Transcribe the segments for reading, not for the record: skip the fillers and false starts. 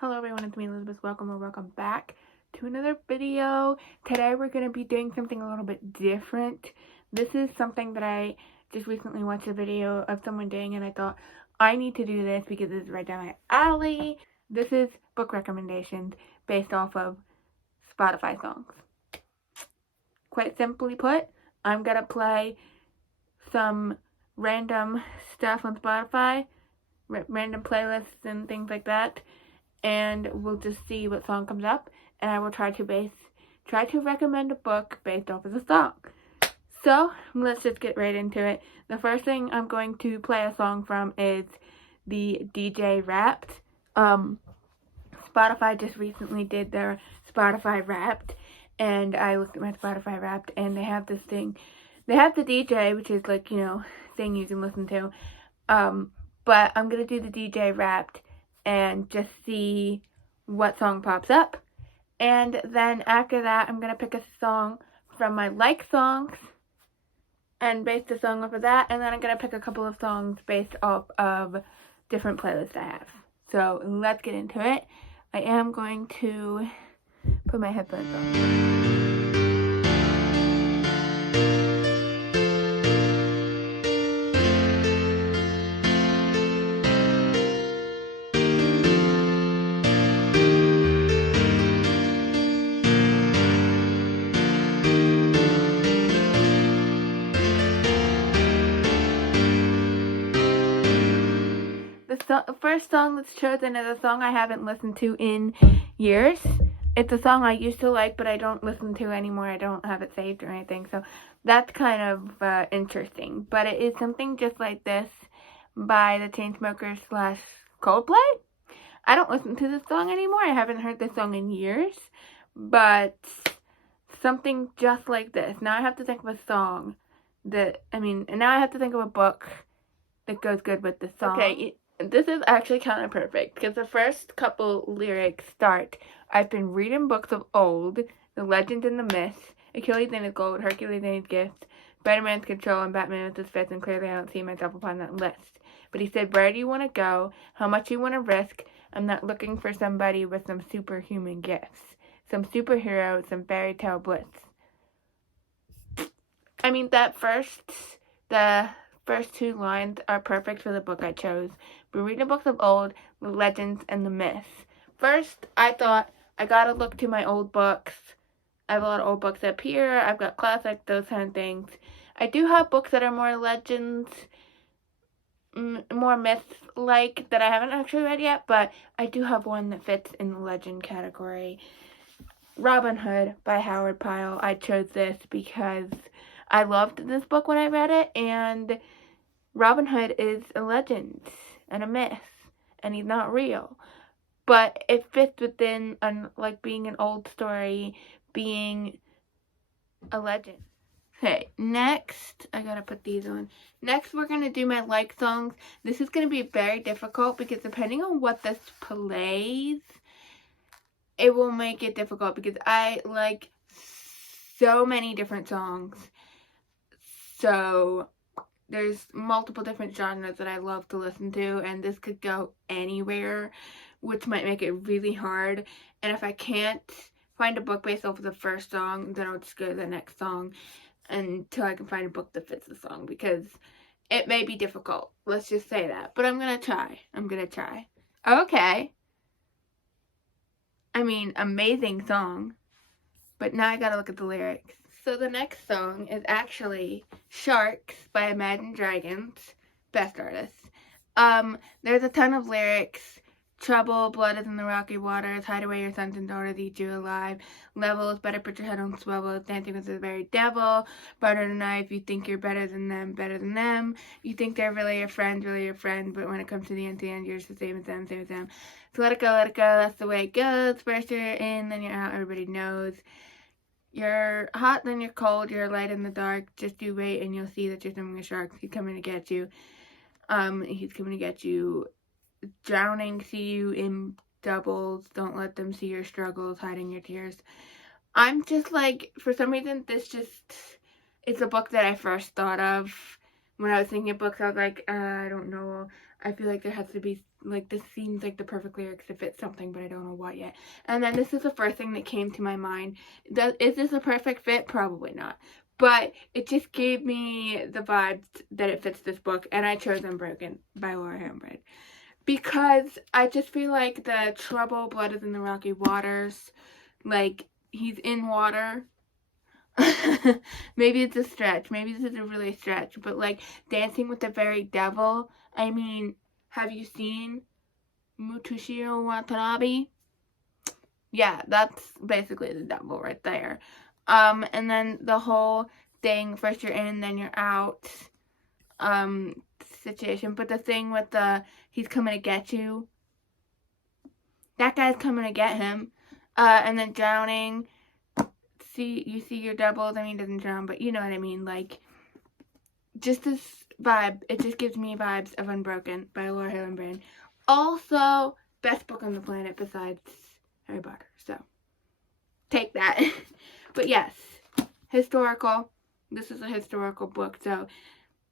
Hello everyone, it's me Elizabeth. Welcome or welcome back to another video. Today we're going to be doing something a little bit different. This is something that I just recently watched a video of someone doing and I thought I need to do this because it's right down my alley. This is book recommendations based off of Spotify songs. Quite simply put, I'm going to play some random stuff on Spotify, random playlists and things like that. And we'll just see what song comes up, and I will try to recommend a book based off of the song. So let's just get right into it. The first thing I'm going to play a song from is the DJ Wrapped. Spotify just recently did their Spotify Wrapped, and I looked at my Spotify Wrapped, and they have this thing. They have the DJ, which is like, thing you can listen to. But I'm gonna do the DJ Wrapped and just see what song pops up. And then after that, I'm going to pick a song from my like songs and base the song off of that. And then I'm going to pick a couple of songs based off of different playlists I have. So let's get into it. I am going to put my headphones on. The first song that's chosen is a song I haven't listened to in years. It's a song I used to like, but I don't listen to anymore. I don't have it saved or anything, so that's kind of interesting. But it is Something Just Like This by the Chainsmokers / Coldplay. I don't listen to this song anymore. I haven't heard this song in years, but Something Just Like This. Now I have to think of a song and now I have to think of a book that goes good with the song. Okay, this is actually kind of perfect because the first couple lyrics start, I've been reading books of old, the legends and the myths, Achilles and his gold, Hercules and his gifts, Spider-Man's control, and Batman with his fists, and clearly I don't see myself upon that list. But he said, where do you want to go? How much you want to risk? I'm not looking for somebody with some superhuman gifts, some superhero, some fairy tale bliss. The first two lines are perfect for the book I chose. We're reading books of old, the legends, and the myths. First, I thought I gotta look to my old books. I have a lot of old books up here. I've got classics, those kind of things. I do have books that are more legends, more myth-like that I haven't actually read yet, but I do have one that fits in the legend category. Robin Hood by Howard Pyle. I chose this because I loved this book when I read it, and Robin Hood is a legend and a myth, and he's not real. But it fits within, being an old story, being a legend. Okay, next, I gotta put these on. Next, we're gonna do my like songs. This is gonna be very difficult because depending on what this plays, it will make it difficult because I like so many different songs. So there's multiple different genres that I love to listen to, and this could go anywhere, which might make it really hard. And if I can't find a book based off of the first song, then I'll just go to the next song until I can find a book that fits the song, because it may be difficult. Let's just say that. But I'm gonna try. Okay. Amazing song. But now I gotta look at the lyrics. So the next song is actually Sharks by Imagine Dragons, best artist. There's a ton of lyrics. Trouble, blood is in the rocky waters, hide away your sons and daughters, eat you alive. Levels, better put your head on swivels, dancing with the very devil. Butter the knife, you think you're better than them. You think they're really your friend, but when it comes to the end, you're just the same as them. So let it go, that's the way it goes. First you're in, then you're out, everybody knows. You're hot, then you're cold, you're light in the dark. Just you wait and you'll see that you're swimming with sharks. He's coming to get you. Drowning, see you in doubles. Don't let them see your struggles, hiding your tears. I'm just like, for some reason, it's a book that I first thought of. When I was thinking of books, I was like, I don't know. I feel like there has to be like, this seems like the perfect lyrics to fit something, but I don't know what yet. And then this is the first thing that came to my mind. Is this a perfect fit? Probably not. But it just gave me the vibes that it fits this book, and I chose Unbroken by Laura Hillenbrand. Because I just feel like the trouble, blood is in the rocky waters, like, he's in water. Maybe it's a stretch. Maybe this is a really stretch. But, like, dancing with the very devil, I mean, have you seen Mutoshiro Watanabe? Yeah, that's basically the devil right there. And then the whole thing, first you're in, then you're out, situation. But the thing with the, he's coming to get you, that guy's coming to get him. And then drowning, you see your doubles. I mean, he doesn't drown, but you know what I mean. Like, just this vibe. It just gives me vibes of Unbroken by Laura Hillenbrand. Also, best book on the planet besides Harry Potter. So, take that. But yes, historical. This is a historical book, so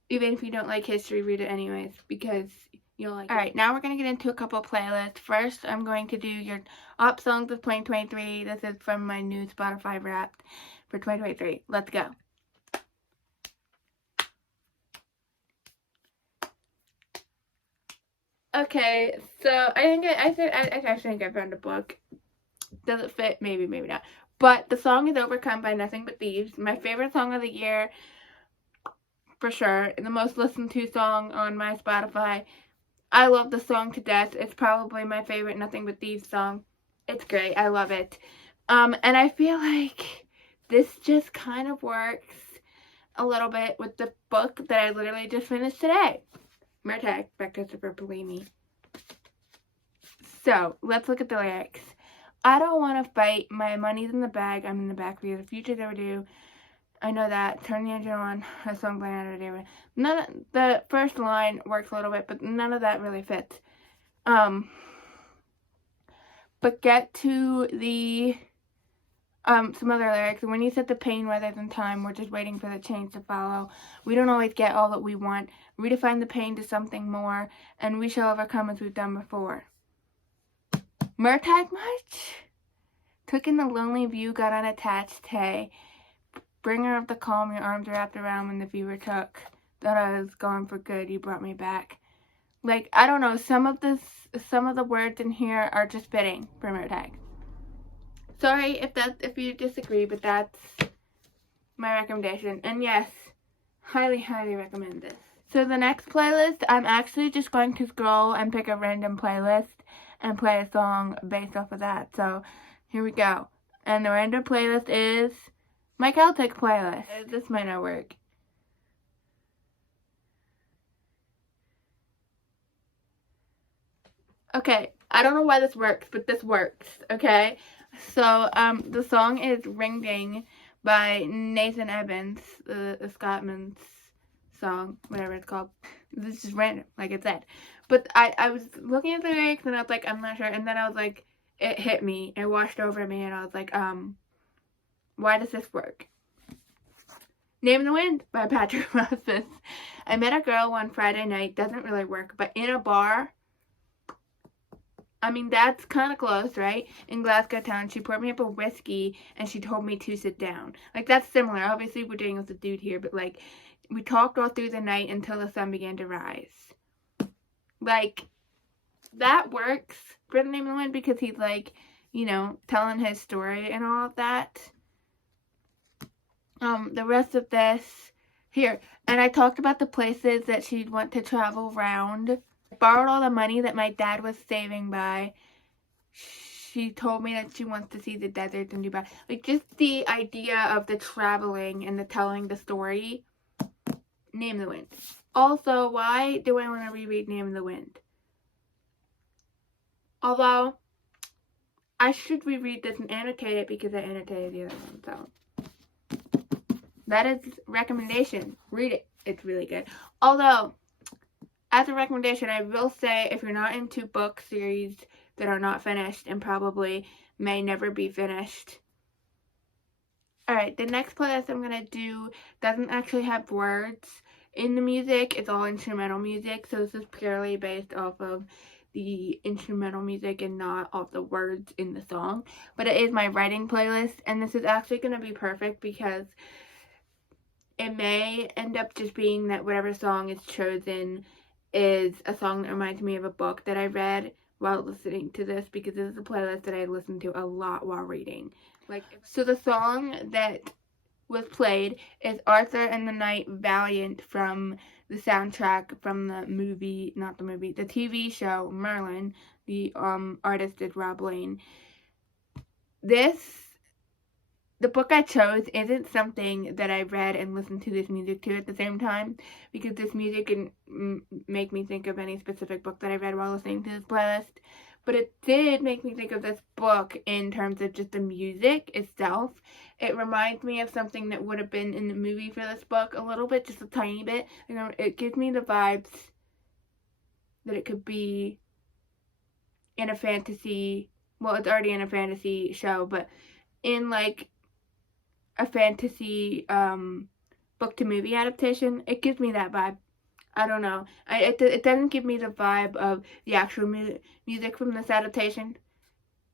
even if you don't like history, read it anyways, because you'll like it. Alright, now we're going to get into a couple playlists. First, I'm going to do your top songs of 2023. This is from my new Spotify Wrapped for 2023. Let's go. Okay, so I actually think I found a book. Does it fit? Maybe, maybe not. But the song is Overcome by Nothing But Thieves. My favorite song of the year, for sure. The most listened to song on my Spotify. I love the song to death. It's probably my favorite Nothing But Thieves song. It's great. I love it. And I feel like this just kind of works a little bit with the book that I literally just finished today. Murtagh by Christopher Paolini. So, let's look at the lyrics. I don't want to fight. My money's in the bag. I'm in the back for the future's overdue. I know that. Turn the engine on. A song by Anna David. The first line works a little bit, but none of that really fits. But get to the some other lyrics. When you set the pain rather than time, we're just waiting for the change to follow. We don't always get all that we want. Redefine the pain to something more, and we shall overcome as we've done before. Murtagh much? Took in the lonely view, got unattached, hey. Bringer of the calm, your arms wrapped around when the fever took. Thought I was gone for good, you brought me back. Like, I don't know, some of the words in here are just fitting for Murtagh. Sorry if you disagree, but that's my recommendation. And yes, highly, highly recommend this. So the next playlist, I'm actually just going to scroll and pick a random playlist and play a song based off of that. So here we go. And the random playlist is my Celtic playlist. This might not work. Okay, I don't know why this works, but this works, okay? So, the song is Ring Ding by Nathan Evans, the Scotsman's song, whatever it's called. This is random, like I said. But I was looking at the lyrics, and I was like, I'm not sure. And then I was like, it hit me. It washed over me, and I was like, why does this work? Name in the Wind by Patrick Rothfuss. I met a girl one Friday night. Doesn't really work, but in a bar. I mean, that's kind of close, right? In Glasgow town, she poured me up a whiskey, and she told me to sit down. Like, that's similar. Obviously, we're dealing with a dude here, but, like, we talked all through the night until the sun began to rise. Like, that works for the Name of the Wind because he's, like, you know, telling his story and all of that. The rest of this, here. And I talked about the places that she'd want to travel around. Borrowed all the money that my dad was saving by. She told me that she wants to see the desert in Dubai. Like, just the idea of the traveling and the telling the story. Name of the Wind. Also, why do I want to reread Name of the Wind? Although, I should reread this and annotate it because I annotated the other one, so. That is recommendation. Read it. It's really good. Although, as a recommendation, I will say if you're not into book series that are not finished and probably may never be finished. Alright, the next playlist I'm going to do doesn't actually have words in the music. It's all instrumental music, so this is purely based off of the instrumental music and not all the words in the song. But it is my writing playlist, and this is actually going to be perfect because it may end up just being that whatever song is chosen is a song that reminds me of a book that I read while listening to this, because this is a playlist that I listen to a lot while reading. So the song that was played is Arthur and the Knight Valiant from the soundtrack from the TV show Merlin. The artist is Rob Lane. The book I chose isn't something that I read and listened to this music to at the same time, because this music can make me think of any specific book that I read while listening to this playlist. But it did make me think of this book in terms of just the music itself. It reminds me of something that would have been in the movie for this book a little bit, just a tiny bit. It gives me the vibes that it could be in a fantasy, well, it's already in a fantasy show, but in like a fantasy book to movie adaptation. It gives me that vibe. I don't know. It doesn't give me the vibe of the actual music from this adaptation,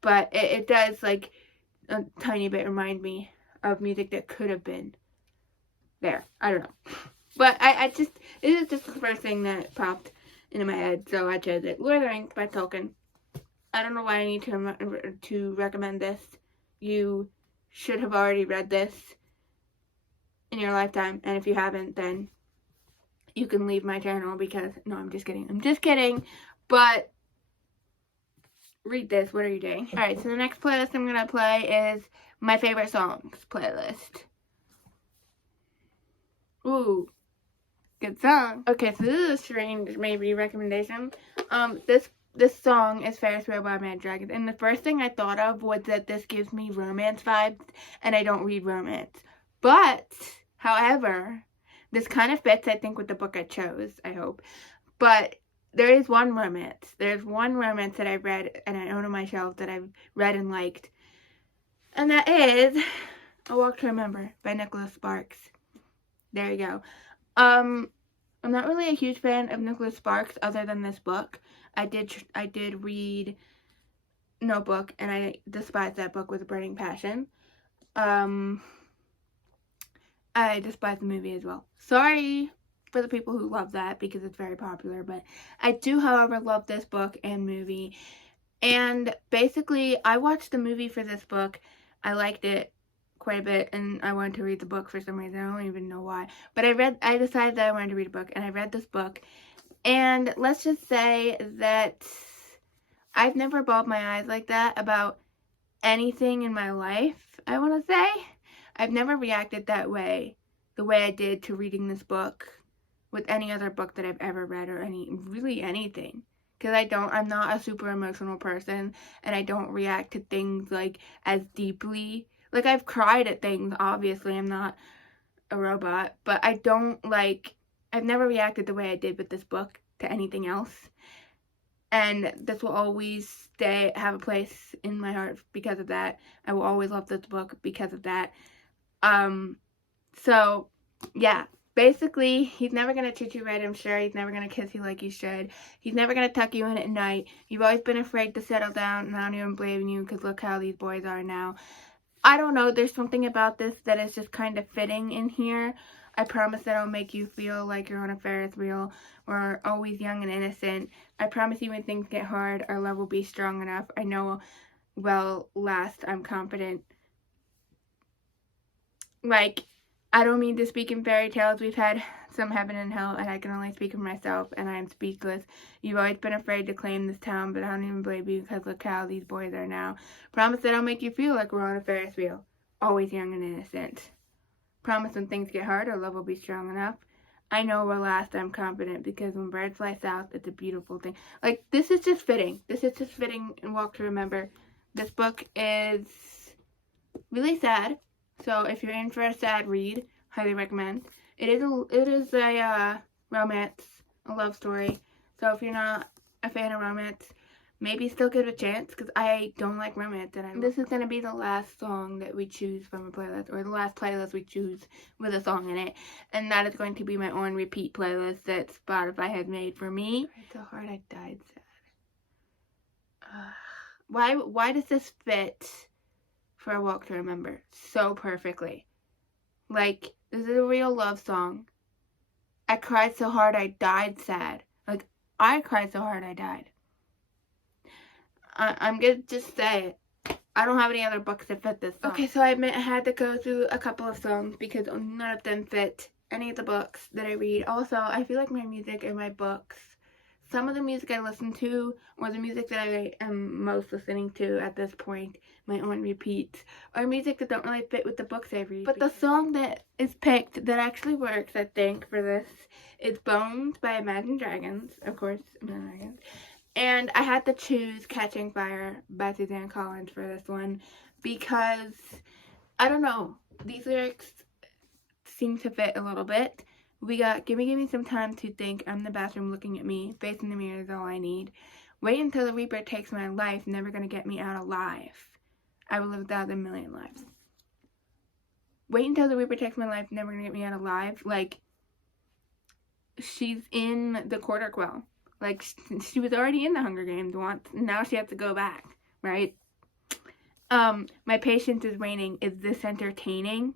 but it does, like, a tiny bit remind me of music that could have been there. I don't know. But this is just the first thing that popped into my head, so I chose it. Lord of the Rings by Tolkien. I don't know why I need to recommend this. You should have already read this in your lifetime, and if you haven't, then you can leave my channel because, no, I'm just kidding, but read this. What are you doing? Alright, so the next playlist I'm gonna play is my favorite songs playlist. Ooh, good song. Okay, so this is a strange, maybe, recommendation. This song is Ferris Wheel by Mad Dragons, and the first thing I thought of was that this gives me romance vibes, and I don't read romance. But, however, this kind of fits, I think, with the book I chose, I hope. But there is one romance. There's one romance that I read and I own on my shelf that I've read and liked. And that is A Walk to Remember by Nicholas Sparks. There you go. I'm not really a huge fan of Nicholas Sparks other than this book. I did read Notebook, and I despise that book with a burning passion. I despise the movie as well. Sorry for the people who love that because it's very popular, but I do, however, love this book and movie. And basically, I watched the movie for this book. I liked it quite a bit, and I wanted to read the book for some reason. I don't even know why. But I decided that I wanted to read a book, and I read this book. And let's just say that I've never bawled my eyes like that about anything in my life, I want to say. I've never reacted that way, the way I did to reading this book with any other book that I've ever read, or really anything. Because I'm not a super emotional person, and I don't react to things, like, as deeply. Like, I've cried at things, obviously, I'm not a robot, but I've never reacted the way I did with this book to anything else. And this will always have a place in my heart because of that. I will always love this book because of that. So, yeah. Basically, he's never going to treat you right, I'm sure. He's never going to kiss you like you should. He's never going to tuck you in at night. You've always been afraid to settle down, and I don't even blame you, because look how these boys are now. I don't know, there's something about this that is just kind of fitting in here. I promise that I'll make you feel like you're on a Ferris wheel, or always young and innocent. I promise you when things get hard, our love will be strong enough. I know will last, I'm confident. Like, I don't mean to speak in fairy tales. We've had some heaven and hell, and I can only speak for myself, and I am speechless. You've always been afraid to claim this town, but I don't even blame you, because look how these boys are now. Promise that I'll make you feel like we're on a Ferris wheel. Always young and innocent. Promise when things get hard, our love will be strong enough. I know we'll last, I'm confident, because when birds fly south, it's a beautiful thing. Like, this is just fitting. This is just fitting and Walk to Remember. This book is really sad. So if you're in for a sad read, highly recommend. It is a romance, a love story. So if you're not a fan of romance, maybe still give it a chance, because I don't like romance. And this is going to be the last song that we choose from a playlist, or the last playlist we choose with a song in it. And that is going to be my on repeat playlist that Spotify has made for me. It's so hard I died sad. Why does this fit for a walk to remember so perfectly? Like, this is a real love song. I cried so hard I died sad. Like, I cried so hard I died. I'm gonna just say it. I don't have any other books that fit this song. Okay, so I admit I had to go through a couple of songs because none of them fit any of the books that I read. Also, I feel like my music and my books, some of the music I listen to, or the music that I am most listening to at this point, my own repeats, or music that don't really fit with the books I read. But the song that is picked that actually works, I think, for this is Bones by Imagine Dragons. Of course, Imagine Dragons. And I had to choose Catching Fire by Suzanne Collins for this one because, I don't know, these lyrics seem to fit a little bit. We got, give me some time to think, I'm the bathroom looking at me, face in the mirror is all I need. Wait until the Reaper takes my life, never gonna get me out alive. I will live 1,000,000,000 lives. Wait until the Reaper takes my life, never gonna get me out alive. Like, she's in the Quarter Quell. Like, she was already in the Hunger Games once, now she has to go back, right? My patience is waning. Is this entertaining?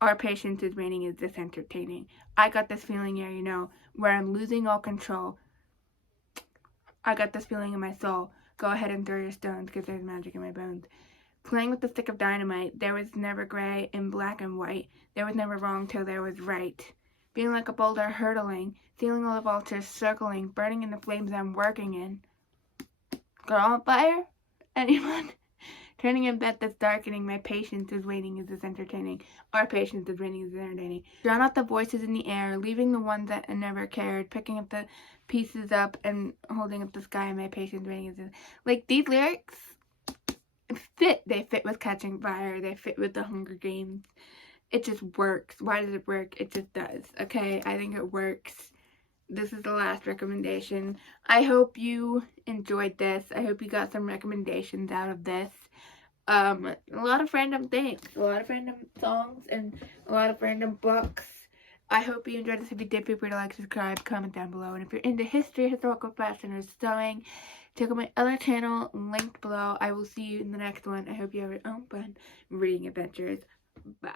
Our patience is waning. Is this entertaining? I got this feeling here, you know, where I'm losing all control. I got this feeling in my soul. Go ahead and throw your stones, because there's magic in my bones. Playing with the stick of dynamite, there was never gray in black and white. There was never wrong till there was right. Being like a boulder hurtling, feeling all the vultures circling, burning in the flames I'm working in. Girl on fire? Anyone? Turning in bed that's darkening, my patience is waiting, is this entertaining? Our patience is waiting, is this entertaining? Drown out the voices in the air, leaving the ones that I never cared, picking up the pieces up and holding up the sky, my patience waiting, is this... Like, these lyrics fit. They fit with Catching Fire, they fit with the Hunger Games. It just works. Why does it work? It just does. Okay, I think it works. This is the last recommendation. I hope you enjoyed this. I hope you got some recommendations out of this. A lot of random things, a lot of random songs, and a lot of random books. I hope you enjoyed this. If you did, feel free to like, subscribe, comment down below. And if you're into history, historical fashion, or sewing, check out my other channel linked below. I will see you in the next one. I hope you have your own fun reading adventures. Bye.